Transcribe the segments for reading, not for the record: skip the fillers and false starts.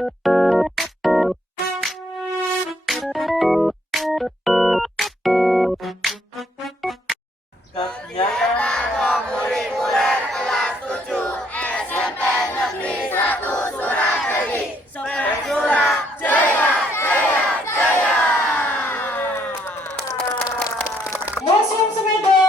Kegiatan kokurikuler kelas 7 SMP Negeri 1 Surajadi. Sekolah Jaya Jaya Jaya. Museum Sepeda.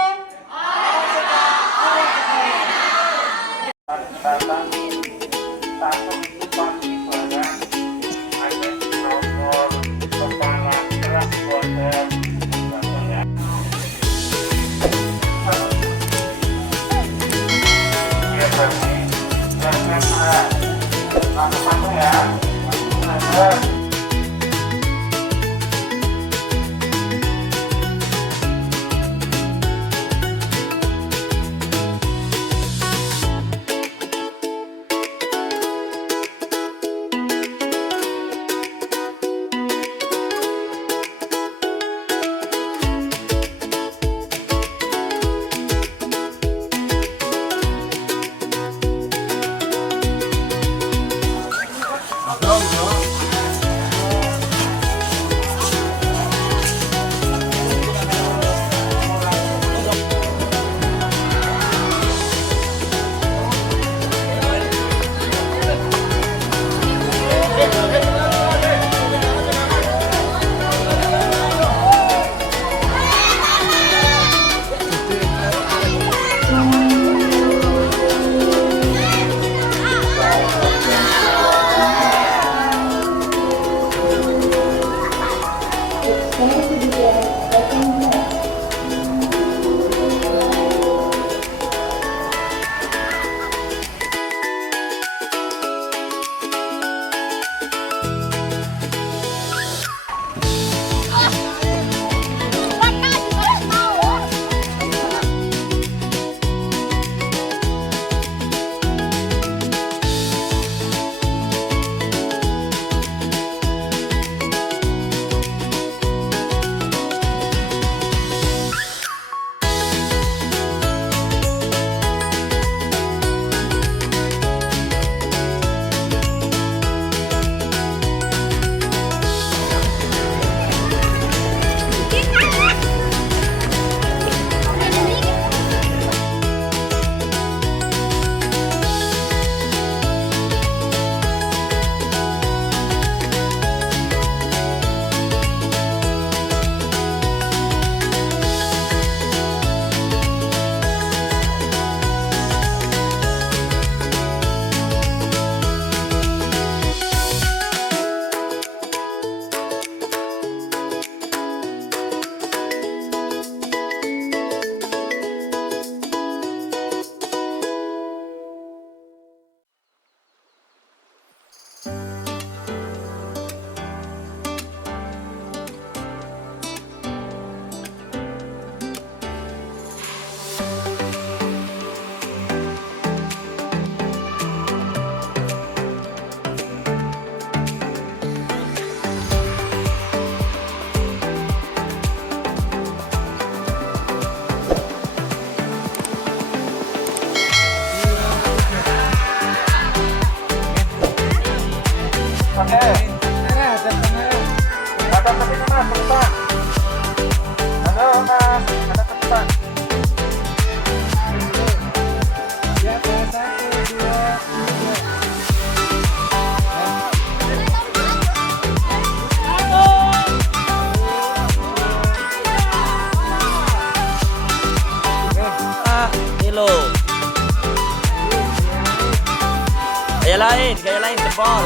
Gaya lain jempol.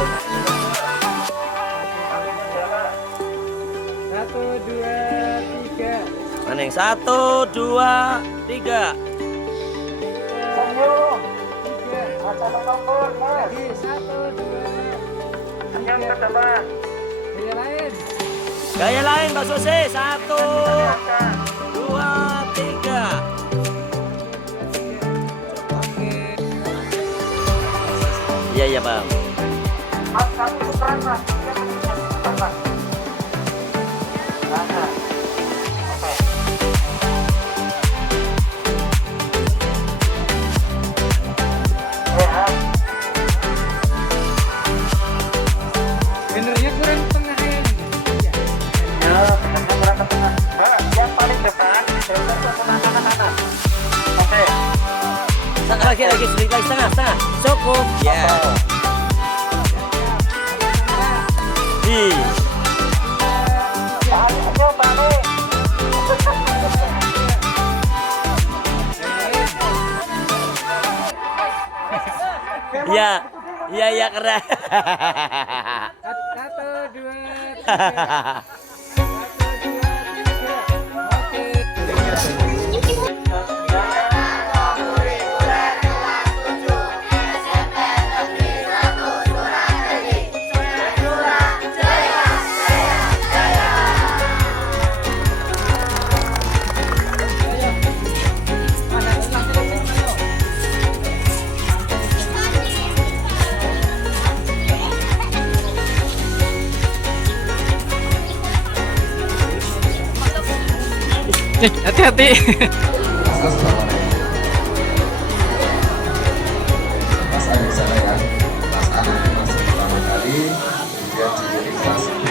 1, 2, 3. Mana yang 1, 2, 3. Lagi 1, 2, 3. Gaya lain. Gaya lain Mbak Susi. 1, 2, 3. Iya iya Bang. setengah. Cukup. Ya. Ih. Ya, ya keren. Satu, dua, tiga. Hati-hati. Mas A di sana ya. Mas A nanti masuk pertama kali, kemudian Ciburi kelas B,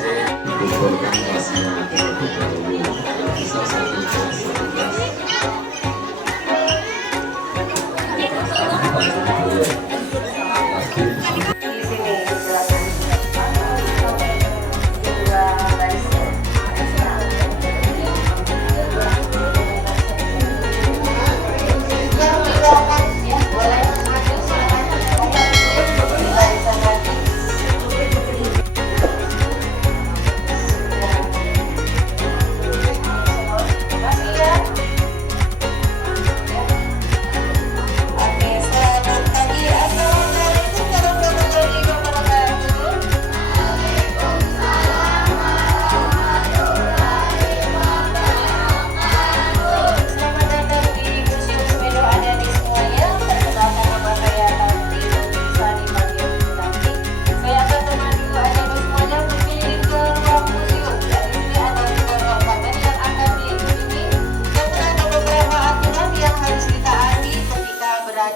C dikumpulkan kelasnya terlebih dahulu. Kalau bisa 1 kelas 11.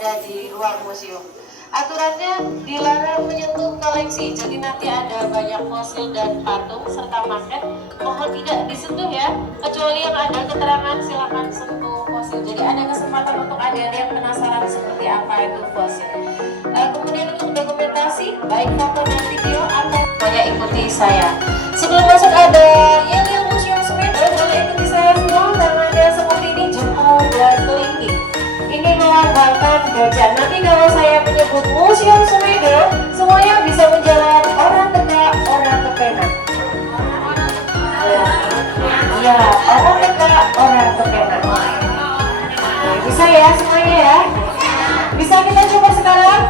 Di ruang museum. Aturannya dilarang menyentuh koleksi, jadi nanti ada banyak fosil dan patung serta magnet. Mohon tidak disentuh ya, kecuali yang ada keterangan silakan sentuh fosil. Jadi ada kesempatan untuk adik-adik yang penasaran seperti apa itu fosil. Kemudian untuk dokumentasi, baik foto dan video atau banyak ikuti saya. Sebelum masuk ada Yel Museum Semedo, boleh ikuti saya semua. Tangannya seperti ini, jempol dan kelingking. Ini melambangkan gajah. Nanti kalau saya menyebut Museum Semedo, semuanya bisa menjalan orang tegak, orang kepenak. Ya, orang tegak, orang kepenak. Bisa ya semuanya ya? Bisa kita coba sekarang?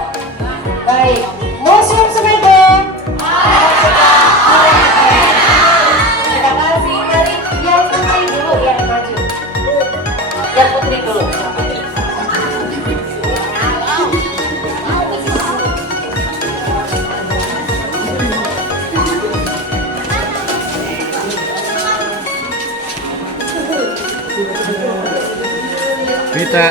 Baik, Museum Semedo. Terima kasih. Mari yang putri dulu yang maju. Yang putri dulu. Kita.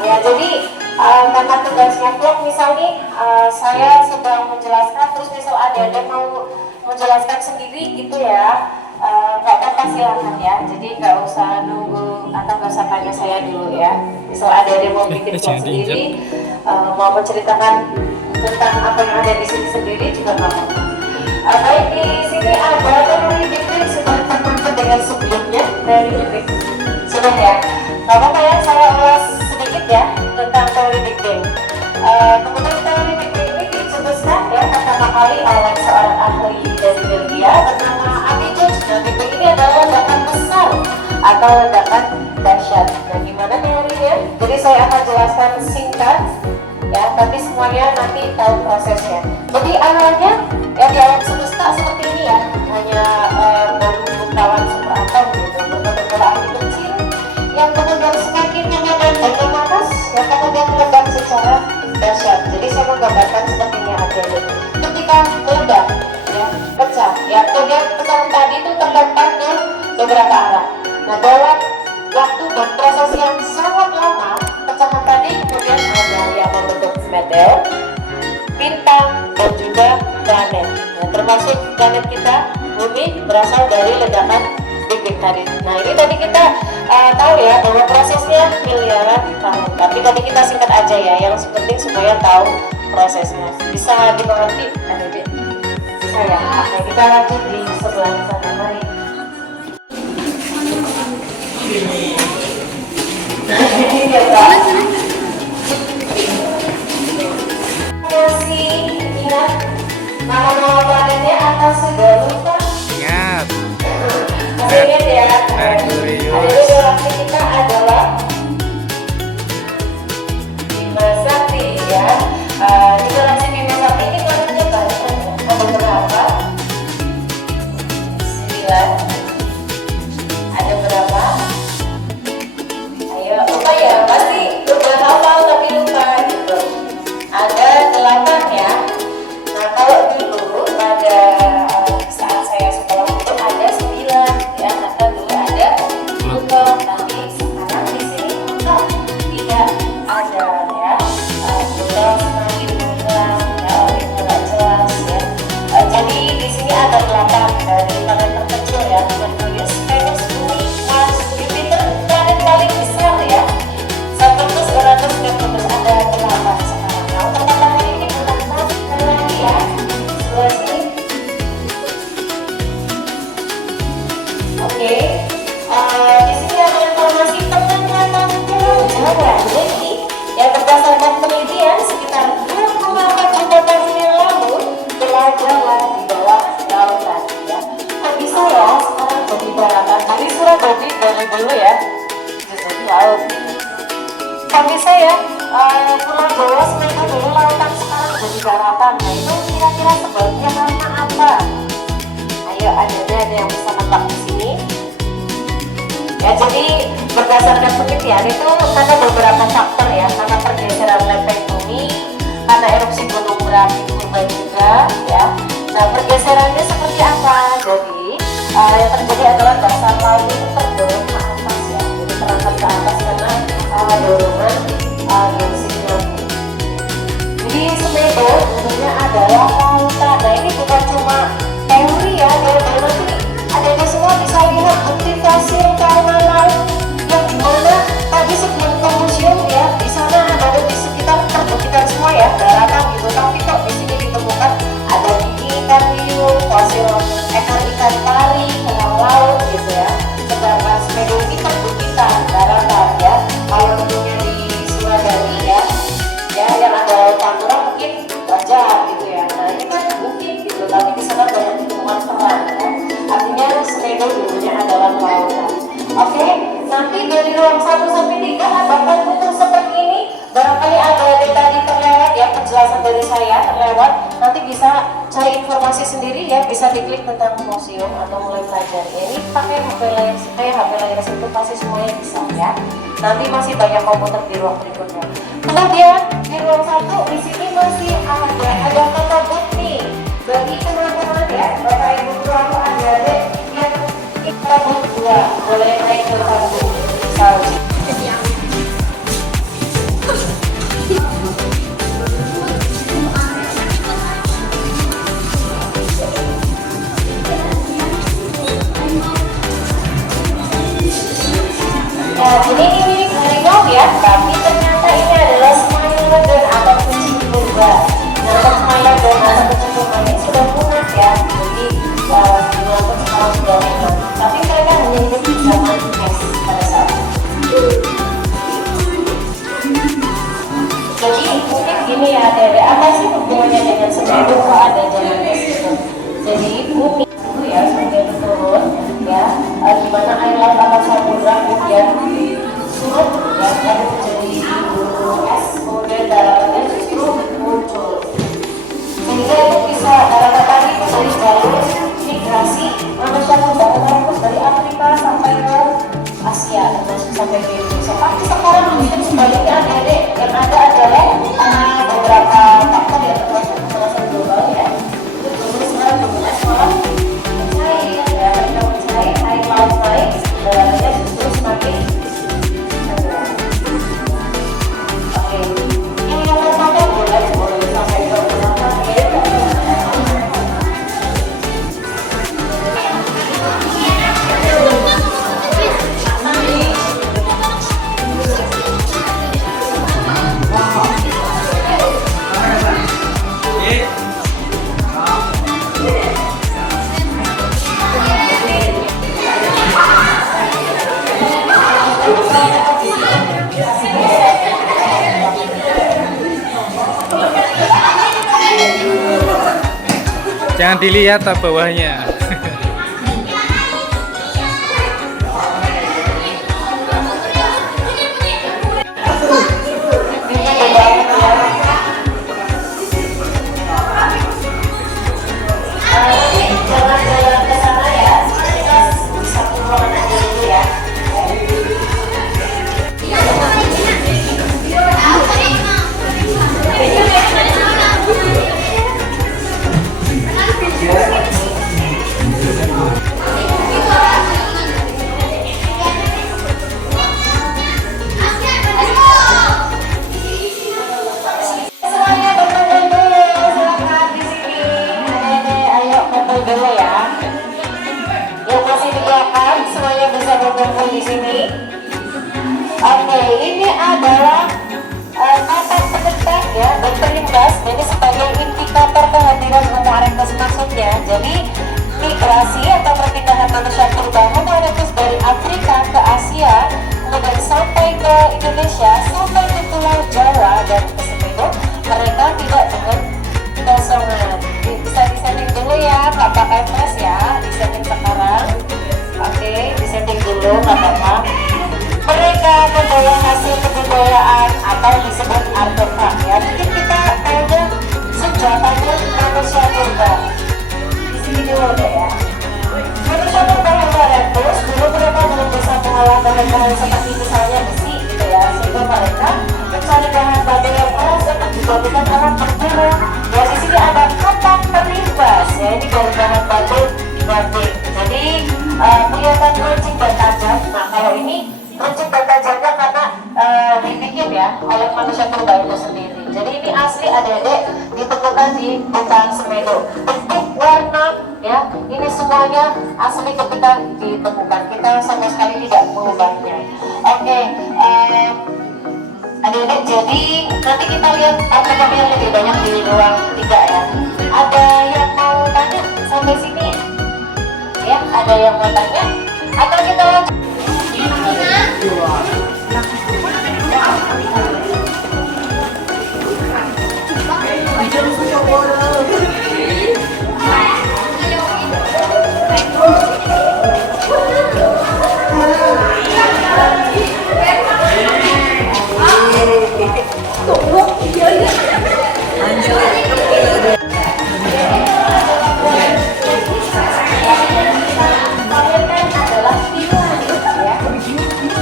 Ya, jadi karena tugasnya vlog, misal nih saya sedang menjelaskan, terus misal ada mau menjelaskan sendiri gitu ya, nggak apa-apa silakan ya. Jadi nggak usah nunggu atau nggak usah tanya saya dulu ya. Misal ada yang mau bikin vlog sendiri, mau menceritakan tentang apa yang ada di sini sendiri juga nggak apa-apa. Baik, di sini ada teori dikrik sudah terkumpul dengan sebelumnya dari dikrik sudah ya. Nggak apa-apa ya, saya ulas sedikit ya tentang teori Big Bang. Kemudian teori Big Bang ini dicetuskan ya pertama kali oleh seorang ahli dari Belgia bernama Adi George. Nah, Big Bang ini adalah ledakan besar atau ledakan dahsyat. Nah, gimana teorinya? Jadi saya akan jelaskan singkat ya, tapi semuanya nanti tahu prosesnya. Jadi awalnya ya di alam semesta seperti ini ya, hanya bentaran superatom gitu, bentuk-bentuk api kecil yang kemudian semakin menyadar dan memanas, yang kemudian meledak secara dahsyat. Jadi saya menggambarkan seperti ini aja. Ketika meledak, ya, pecah, ya. Kemudian tekanan tadi itu terdapat ke beberapa arah. Nah, dalam waktu berproses yang sangat lama, tekanan tadi kemudian ada yang membentuk medal, bintang, dan juga planet. Nah, termasuk planet kita, bumi, berasal dari ledakan Big Bang tadi. Nah, ini tadi kita tahu ya bahwa prosesnya miliaran tahun. Tapi tadi kita singkat aja ya, yang penting supaya tahu prosesnya. Bisa dimengerti, adik-adik? Bisa ya? Oke, kita lanjut di sebelah sana, mari. Ini dia, Kak. Masih ingat nama-nama planetnya atau sudah lupa? Ingat. Masih ingat ya? Merkurius. Ada galaksi kita adalah Bima Sakti ya. Di galaksi Bima Sakti ini planetnya banyak. Ada berapa? 9. Ada berapa? Ayo, lupa ya? Pasti udah tahu tapi lupa gitu. Ada 8 ya. Nah, kalau dulu pada saat saya sekolah itu ada 9 ya, kata dulu ada Pluto, tapi sekarang di sini Pluto tidak ada ya. Pluto semakin hilang ya, itu nggak jelas ya. Jadi di sini ada 8 dari planet terkecil ya, Merkurius, Venus, Bumi, Mars, Jupiter, planet paling besar ya. Saturnus, Uranus, Neptunus ada 8 sekarang. Nah, untuk tantangan ini bukan sekali lagi ya. Sebelah sini. Oke. Di sini ada informasi ternyata Jawa. Jadi, yang berdasarkan penelitian sekitar 2,4 juta tahun yang lalu telah Jawa di bawah lautan ya. Kok bisa ya sekarang jadi daratan? Dari Surabaya dari dulu ya, jadi laut. Kok bisa ya? Pulau Jawa sebenarnya dulu lautan, sekarang jadi daratan. Nah, itu kira-kira sebabnya karena apa? Ayo, ada yang bisa nebak di sini. Ya, jadi berdasarkan penelitian itu karena beberapa faktor ya, karena pergeseran lempeng bumi, karena erupsi gunung berapi purba juga ya. Nah, pergeserannya seperti apa? Jadi yang terjadi adalah dasar laut itu terdorong ke atas ya, jadi terangkat ke atas karena dorongan geosignatur. Jadi Semedo sebenarnya adalah lautan. Nah, ini bukan cuma teori ya, dan nanti ada semua bisa lihat bukti fosil karena laut yang dimana tadi sebelum ke museum ya, di sana ada di sekitar perbukitan semua ya, daratan gitu. Tapi kok di sini ditemukan ada ikan hiu, fosil ikan pari, kenal laut gitu ya. Sedangkan Semedo ini perbukitan daratan ya. Kalau tentunya di Suradadi ya, yang ada laut Pantura mungkin wajar gitu ya. Nah, ini kan mungkin gitu, tapi di sana banyak ditemukan kerang ya. Artinya Semedo dulunya adalah lautan. Oke, nanti dari ruang 1 sampai 3 akan bentuk seperti ini. Barangkali ada yang tadi terlewat ya, penjelasan dari saya terlewat. Nanti bisa cari informasi sendiri ya, bisa diklik tentang museum atau mulai belajar. Ini pakai HP layar, supaya HP layar itu pasti semuanya bisa ya. Nanti masih banyak komputer di ruang berikutnya. Kemudian di ruang 1 di sini masih ada kata bukti bagi teman-teman ya, Bapak Ibu guru atau adik-adik yang kita berdua boleh naik ke panggung salju. Nah, ini milik harimau ya, tapi ternyata ini adalah Smilodon atau kucing purba. Nah, untuk Smilodon atau kucing purba ini sudah punah ya, jadi dilakukan sekarang sudah punah. Tapi mereka hanya hidup di zaman es pada saat itu. Jadi mungkin gini ya, ada apa sih hubungannya dengan Semedo kalau ada zaman es itu? Jadi bumi itu ya sudah turun ya, dimana air laut akan samudra kemudian surut ya, lalu menjadi gunung es, kemudian daratannya justru muncul, sehingga itu bisa daratan tadi itu dari jalur migrasi manusia pembangunan dari Afrika sampai ke Asia, termasuk sampai ke Indonesia. Tapi sekarang mungkin sebaliknya adik-adik, yang ada adalah beberapa faktor yang termasuk pemanasan global ya. Itu sekarang gunung es malah Jangan dilihat tak bawahnya. Jalan-jalan ke sana ya, kita bisa kumpulkan aja dulu ya. Semuanya berkumpul dulu, silakan di sini. Adik-adik, ayo kumpul dulu ya. Yang masih di belakang, semuanya bisa berkumpul di sini. Oke, ini adalah papan pendekat ya dan perimbas. Jadi sebagai indikator kehadiran Homo erectus maksudnya. Jadi migrasi atau perpindahan manusia purba Homo erectus dari Afrika ke Asia, kemudian sampai ke Indonesia, sampai ke Pulau Jawa dan ke Semeru, mereka tidak dengan kosongan. Bisa disetting dulu ya, Kak FS ya, disetting sekarang. Oke, disetting dulu Kak Bapak. Mereka membawa hasil kebudayaan atau disebut artefak ya. Jadi kita tanya senjatanya manusia purba. Di sini dulu deh ya. Manusia purba Homo erectus dulu mereka belum bisa mengolah bahan-bahan seperti misalnya besi gitu ya, sehingga mereka mencari bahan batu yang keras untuk dijadikan alat berburu. Ya di sini ada kapak perimbas ya, ini dari bahan batu batik. Jadi kelihatan runcing dan tajam. Nah kalau ini runcing dan tajamnya karena dibikin ya oleh manusia purba itu sendiri. Jadi ini asli adik-adik ditemukan di hutan Semeru. Bentuk, warna ya, ini semuanya asli ketika ditemukan. Kita sama sekali tidak mengubahnya. Oke, adik-adik, jadi nanti kita lihat artefak yang lebih banyak di ruang 3 ya. Ada yang mau tanya sampai sini? Ya, ada yang mau tanya? Atau kita lanjut?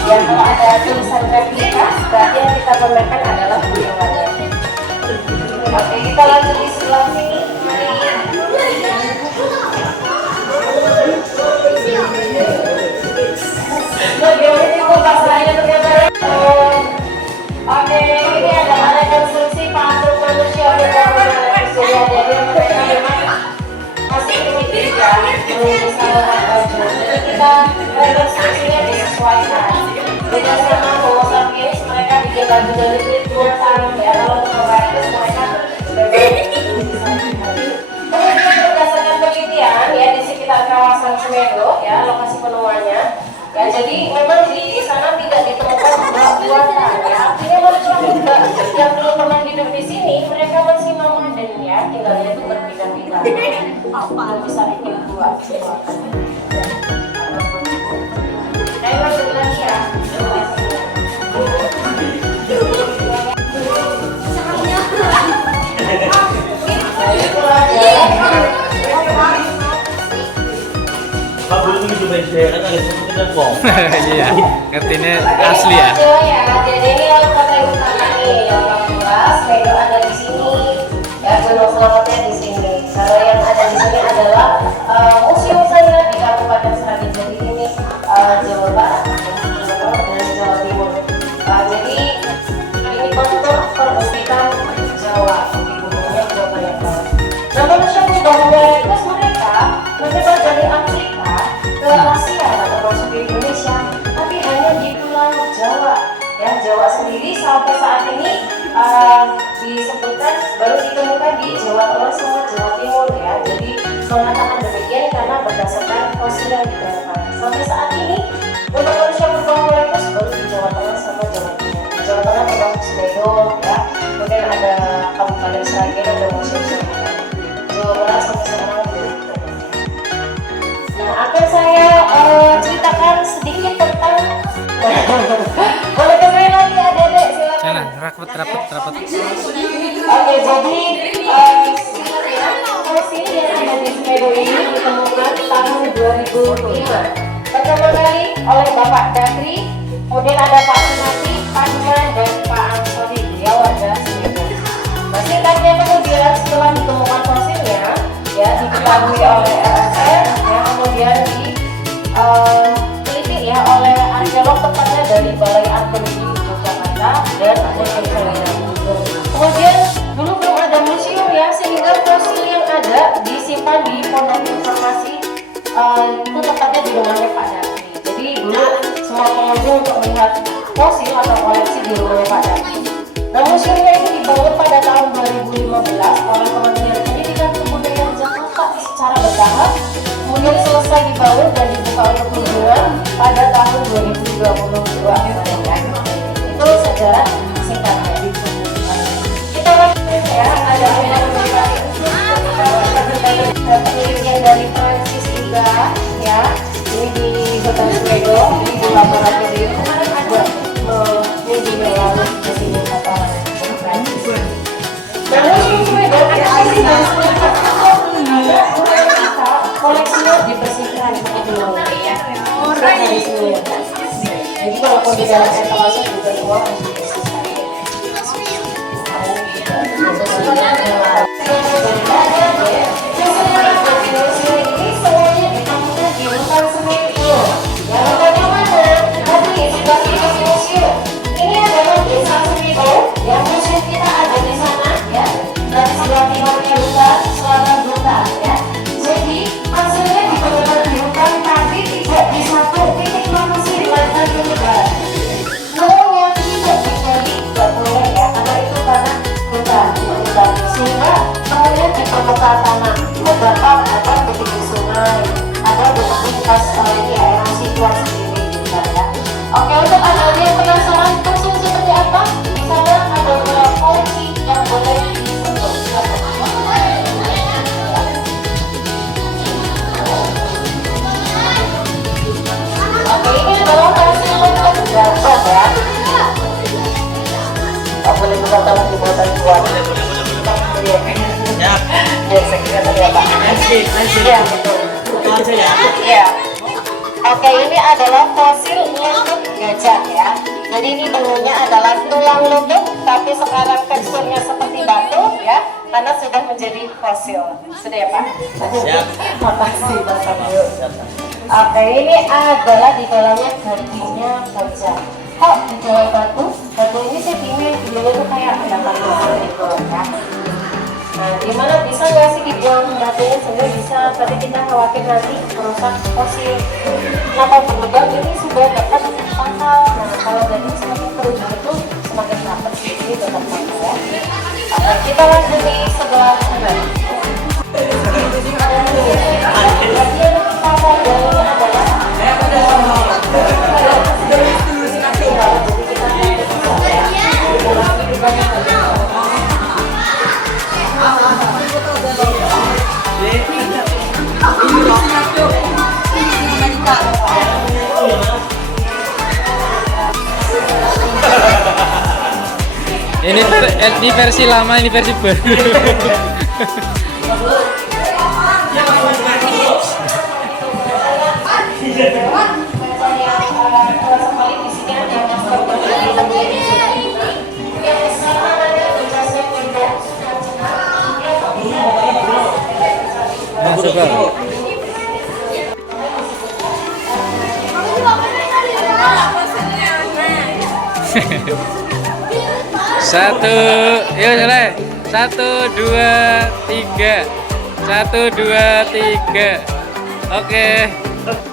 Ya, kalau ada tulisan replika, berarti yang kita pamerkan adalah buluannya. Oke, kita lanjut di sebelah sini. Bagaimana ini pembahasannya ternyata ya? Oke, ini adalah rekonstruksi patung manusia berwarna surya. Jadi mereka memang masih primitif ya, belum bisa memakai baju. Jadi kita rekonstruksinya disesuaikan. Beda sama Homo sapiens, mereka bikin baju dari kulit binatang ya. Kalau Homo erectus mereka kemudian berdasarkan penelitian ya di sekitar kawasan Semeru ya, lokasi penemuannya ya, jadi memang di sana tidak ditemukan buatan ya, artinya manusia purba yang belum pernah hidup di sini mereka masih nomaden ya, tinggalnya itu berpindah-pindah, belum bisa bikin buat. Saya lanjut lagi ya. Pak belum Indonesia kan ada sesuatu kok. Iya, ngertinya asli ya. Jadi ini yang pantai utara nih, yang luas, Meru ada di sini, ya Gunung Selamatnya di sini. Kalau yang ada di sini adalah museum saya di Kabupaten Sragen. Jadi ini Jawa Barat, dan Jawa Timur. Jadi ini bentuk perbukitan Jawa di gunungnya Jawa Barat. Nah, manusia purba Homo erectus mereka menyebar dari Afrika ke Asia atau masuk ke Indonesia, tapi hanya di Pulau Jawa. Ya, Jawa sendiri sampai saat ini disebutkan baru ditemukan di Jawa Tengah sama Jawa Timur ya. Jadi mengatakan demikian karena berdasarkan fosil yang ditemukan. Sampai saat ini untuk manusia purba Homo erectus baru di Jawa Tengah sama Jawa Timur. Di Jawa Tengah termasuk Semeru ya. Kemudian ada Kabupaten Sragen, ada museum. Jawa Barat sampai sekarang Boleh kembali lagi adik-adik, silakan. Sana, rapat. Oke, jadi fosil yang ada di Semedo ini ditemukan tahun 2005 pertama kali oleh Bapak Dakri, kemudian ada Pak Sunati, Pak Iman, dan Pak Ansori, dia warga Semedo. Nah, singkatnya kemudian setelah ditemukan fosilnya, ya diketahui oleh RSM, ya kemudian diteliti ya oleh arkeolog tepatnya dari Balai Arkeologi Yogyakarta dan Universitas. Kemudian dulu belum ada museum ya, sehingga fosil yang ada disimpan di Pondok Informasi itu tepatnya di rumahnya Pak Dakri. Jadi dulu semua pengunjung untuk melihat fosil atau koleksi di rumahnya Pak Dakri. Nah, museumnya ini dibangun pada tahun 2015 oleh Kementerian Pendidikan Kebudayaan Jakarta secara bertahap, kemudian selesai dibangun dan dibuka untuk kunjungan pada tahun 2022 kemarin. Itu sejarah singkatnya. Kita lanjut ya, ada penelitian dari Francis juga ya, ini di Hotel Semedo, ini di laboratorium kemarin ada minggu yang lalu di sini kata Francis. Dan museum Semedo koleksinya dibersihkan seperti ini. Jadi walaupun di dalam etalase juga semua harus dibersihkan. Ini semuanya ditemukan di hutan Semedo. Yang hutannya mana? Tadi sudah kita museum. Ini adalah desa Semedo. Yang museum kita ada di sana ya. Dari sebelah timurnya hutan, selatan hutan ya. Jadi hasilnya ditemukan di hutan, tapi tidak di satu titik lokasi lantai penyebaran. Semuanya tidak dicari, tidak boleh ya, karena itu tanah hutan. Sehingga kemudian di permukaan tanah terdapat begitu sungai, ada bekas erosi kuat sendiri juga ya. Oke, untuk anda yang penasaran fosil seperti apa, di sana ada beberapa koleksi yang boleh disentuh. Oke, ini adalah fosil bentuk gajah ya. Tak boleh buka tangan di bawah keluar. Ya. Ya, saya kira tadi apa? Lanjut. Ya, betul. Aja ya. Ya. Oke, ini adalah fosil lutut gajah ya. Jadi ini dulunya adalah tulang lutut, tapi sekarang teksturnya seperti batu ya, karena sudah menjadi fosil. Sudah ya Pak? Siap. Makasih Bapak. Oke, ini adalah di dalamnya gaginya gajah. Kok di dalam batu? Batu ini sedimen, dulunya tuh kayak ada batu gitu ya. Nah, gimana bisa nggak sih dibuang batunya sehingga bisa, tapi kita khawatir nanti merusak fosil. Kenapa berlubang ini sudah dapat pangkal. Nah, kalau daging semakin kerucut itu semakin rapat, jadi tetap pangkal ya. Oke, kita lanjut di sebelah kanan. Ini versi lama, ini versi baru. Nah, coba. Satu, yuk mulai. 1, 2, 3. 1, 2, 3. Oke.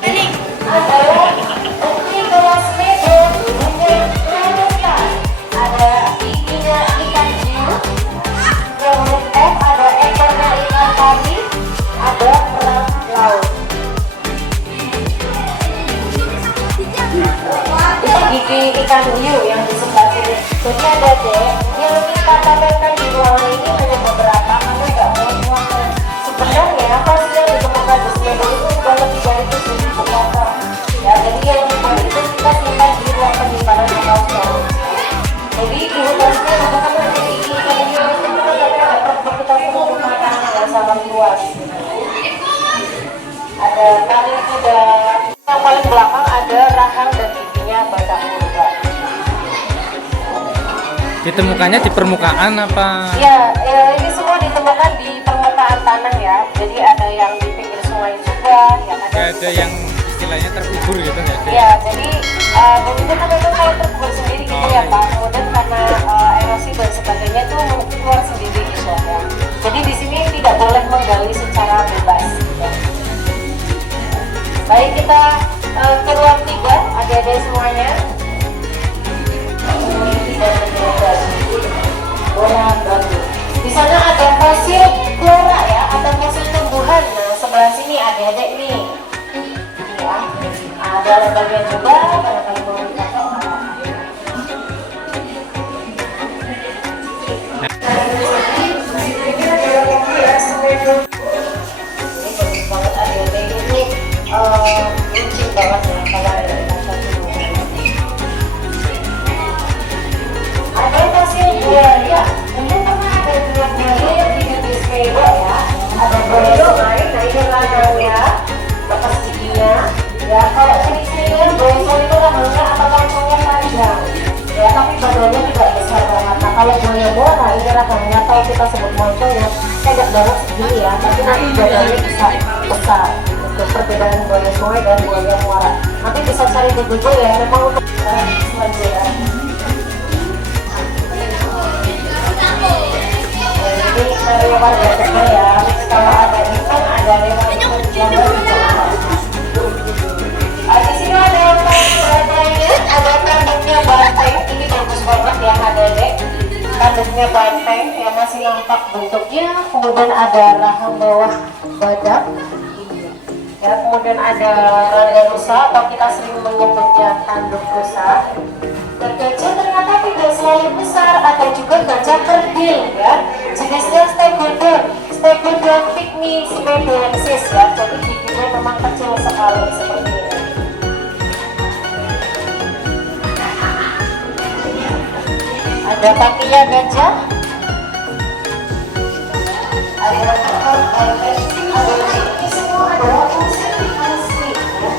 Ini adalah bukti bahwa Semedo dulunya lautan. Ada giginya ikan hiu, kemudian ada ekornya ikan teri, ada perang laut. Itu gigi ikan hiu yang di sebelah sini. Jadi ada deh, yang kita tampilkan di ruangan ini hanya beberapa, karena nggak mau ruangan. Sebenarnya fosil yang ditemukan di Semedo itu sudah lebih dari 1.000 potong. Ya, jadi yang lebih dari itu kita simpan di ruang sudah yang paling belakang ada rahang dan giginya badak purba. Ditemukannya di permukaan apa? Ya, ini semua ditemukan di permukaan tanah ya. Jadi ada yang di pinggir sungai juga, yang Gak ada yang istilahnya terkubur gitu nggak ada? ya, jadi begitu kan itu kayak terkubur sendiri gitu ya Pak. Kemudian karena erosi dan sebagainya itu keluar sendiri gitu ya. Jadi di sini tidak boleh menggali secara bebas. Gitu. Baik, kita ke ruang 3, adik-adik semuanya. Di sana ada fosil flora ya, ada fosil tumbuhan. Nah, sebelah sini adik-adik nih. Ya, ada lembaga juga, barangkali mau dipakai. Lucu banget ya kalau ada ada fosil buaya. Mungkin pernah ada buaya yang hidup di sepeda ya. Ada buaya sungai, nah ini rahangnya, bekas giginya. Ya kalau ciri-cirinya buaya sungai itu rahangnya atau kantongnya panjang. Ya tapi badannya tidak besar banget. Nah kalau buaya muara ini rahangnya atau kita sebut moncongnya kayak banget segini ya, tapi nanti badannya bisa besar. Untuk perbedaan buaya sungai dan buaya muara. Nanti bisa cari di Google ya, memang untuk selanjutnya. Ini dari warga Tegal ya, kalau ada ikan ada lewat gambar di sini ada yang ada tanduknya banteng, ini bagus banget ya adik-adik. Tanduknya banteng yang masih nampak bentuknya, kemudian ada rahang bawah badak. Ya, kemudian ada rangga rusa atau kita sering menyebutnya tanduk rusa. Dan gajah ternyata tidak selalu besar, ada juga gajah kerdil ya. Jenisnya Stegodon pygmy-simedoensis ya. Jadi giginya memang kecil sekali seperti ini. Ada kakinya gajah. Ada ini semua adalah asli ya.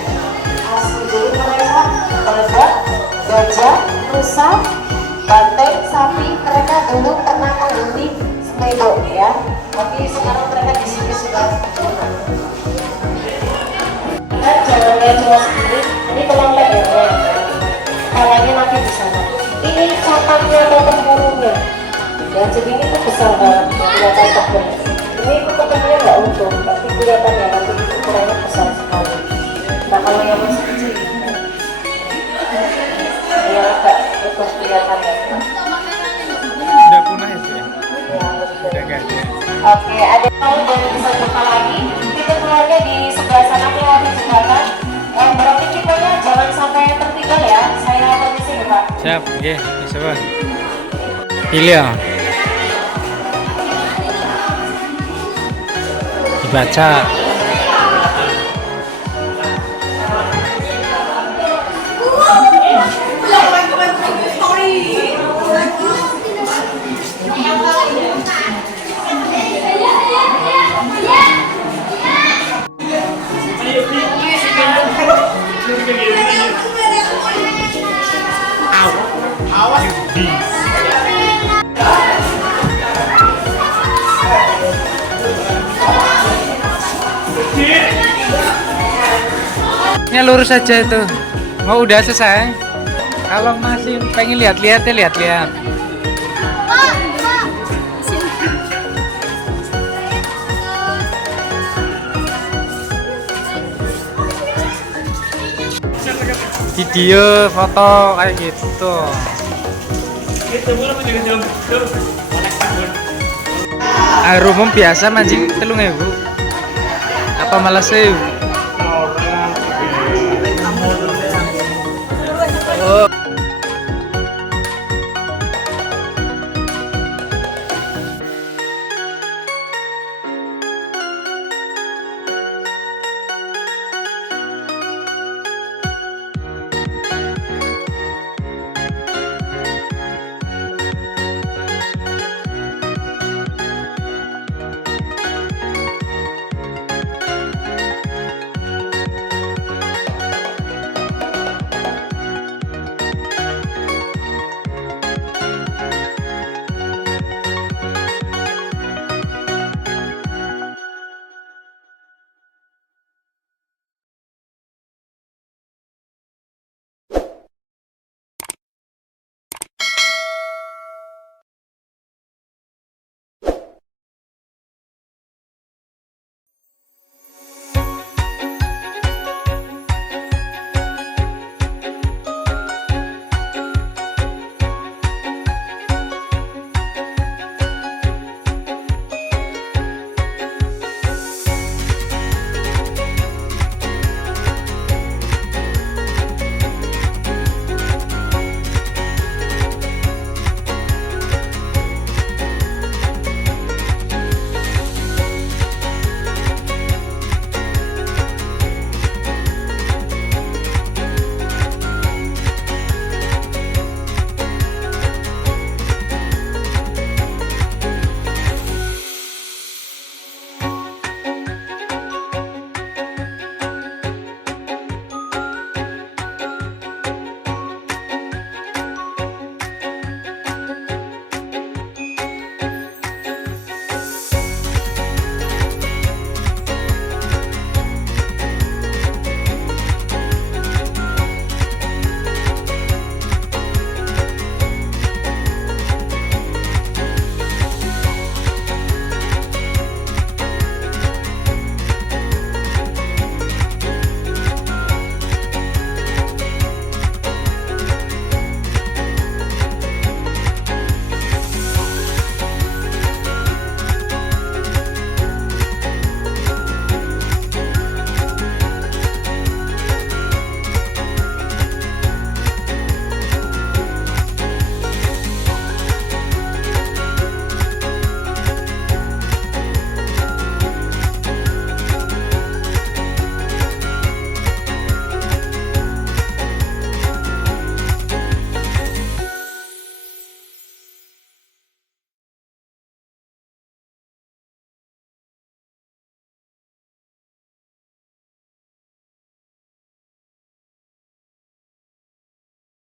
Asli, jadi mereka badak, gajah, rusa, banteng, sapi, mereka dulu pernah menghuni Semedo ya. Tapi sekarang mereka di sini sudah punah. Kita jangan lihat cuma sendiri, ini tulang lehernya, kepalanya nanti di sana. Ini cakapnya atau tempurungnya. Ya, jadi ini tuh besar banget, kelihatan tebal. Ini ketemunya nggak utuh, tapi kelihatan ya nanti ukurannya besar sekali. Nah kalau yang masih kecil, ya agak utuh kelihatan ya. Udah punah ya? Ya, betul. Udah gak ada. Oke, ada tahu dan bisa jumpa lagi. Kita keluarnya di sebelah sana melewati jembatan. Berarti tipenya jangan sampai tertinggal ya. Saya permisi ya Pak. Siap, oke, coba. Pilih ya. Dibaca. Ini lurus aja itu. Mau udah selesai. Kalau masih pengen lihat-lihat ya lihat-lihat. Video, foto kayak gitu. Air umum biasa mancing 3.000. Apa malah 1.000?